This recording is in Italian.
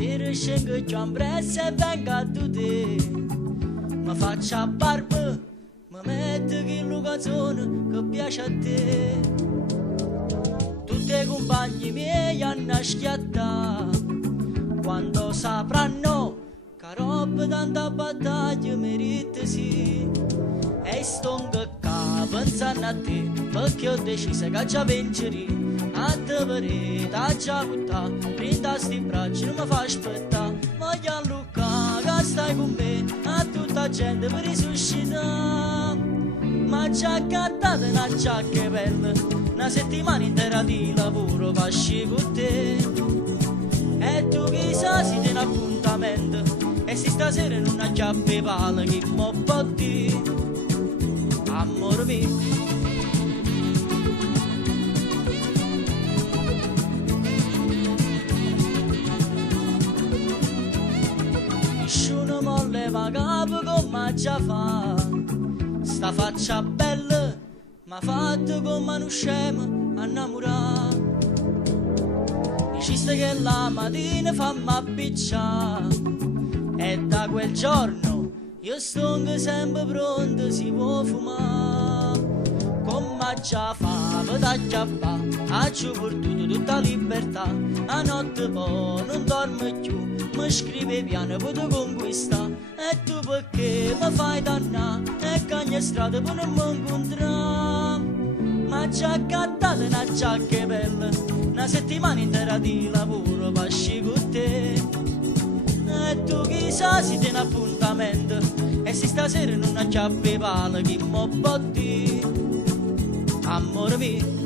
sera scengo giù in prezzo e vengo a te. Mi faccio a barba, mi metto che canzone che piace a te. Tutti i compagni miei hanno schiattato, quando sapranno che roba tanta battaglia merita sì. E sto qua pensando a te, perché ho deciso che già vincerì. A te verita, già buttà, prinda sti bracci, non mi fa aspettare. Voglio a Luca, che stai con me, a tutta gente per risuscitare. Ma già accattata una giacca bella, una settimana intera di lavoro pasci con te. E tu chissà si tiene appuntamento, e se stasera non ha già pale che mo può dire, amore mio. Nessuno molleva capo come già fa, sta faccia bella, ma fatta come un scemo innamorato. Diciste che la mattina fammi appicciare, e da quel giorno io sto sempre pronto, si può fumare. Come già fa, per giappa, faccio per tutta libertà. A notte poi non dormo più, mi scrive piano per te conquistare. E tu perché mi fai dannare, e cagna strada per non mi incontrare. Ma già accattata una giacca bella, una settimana intera di lavoro pasci con te. E tu chissà si tiene appuntamento, e se stasera non ha già pale che mo può dire, amore mio.